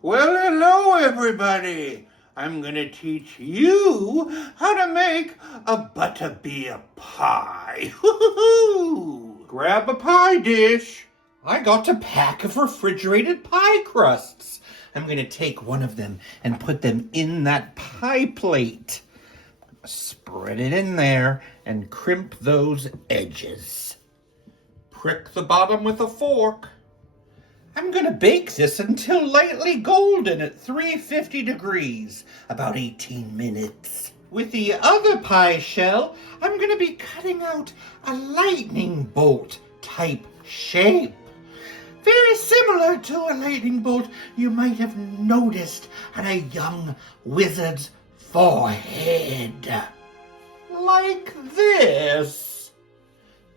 Well, hello, everybody. I'm going to teach you how to make a butterbeer pie. Grab a pie dish. I got a pack of refrigerated pie crusts. I'm going to take one of them and put them in that pie plate. Spread it in there and crimp those edges. Prick the bottom with a fork. I'm going to bake this until lightly golden at 350 degrees, about 18 minutes. With the other pie shell, I'm going to be cutting out a lightning bolt type shape. Very similar to a lightning bolt you might have noticed on a young wizard's forehead. Like this.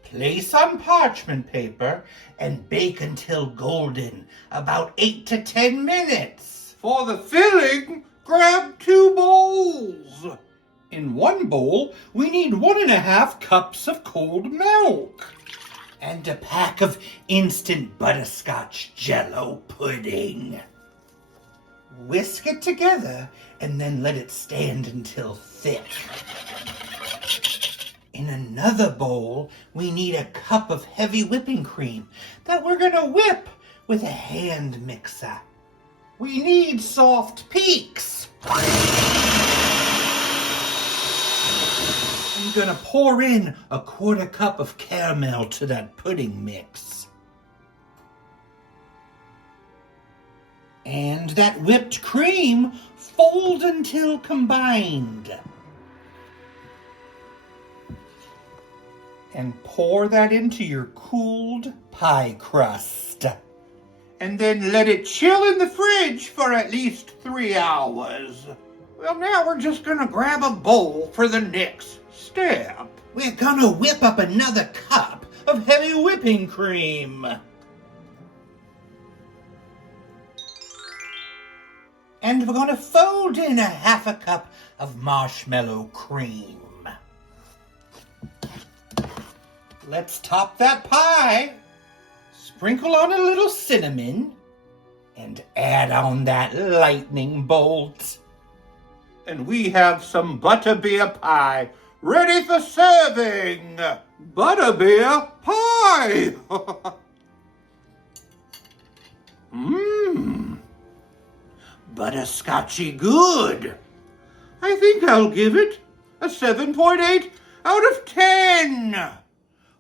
Place on parchment paper and bake until golden, about 8 to 10 minutes. For the filling, grab 2 bowls. In one bowl, we need 1.5 cups of cold milk and a pack of instant butterscotch jello pudding. Whisk it together and then let it stand until thick. In another bowl, we need a cup of heavy whipping cream that we're going to whip with a hand mixer. We need soft peaks. I'm going to pour in a 1/4 cup of caramel to that pudding mix. And that whipped cream, fold until combined. And pour that into your cooled pie crust. And then let it chill in the fridge for at least 3 hours. Well, now we're just gonna grab a bowl for the next step. We're gonna whip up another cup of heavy whipping cream. And we're gonna fold in a 1/2 cup of marshmallow cream. Let's top that pie. Sprinkle on a little cinnamon and add on that lightning bolt. And we have some butterbeer pie ready for serving. Butterbeer pie. Butterscotchy good. I think I'll give it a 7.8 out of 10.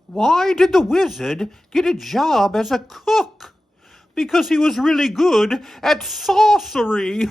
Why did the wizard get a job as a cook? Because he was really good at sorcery.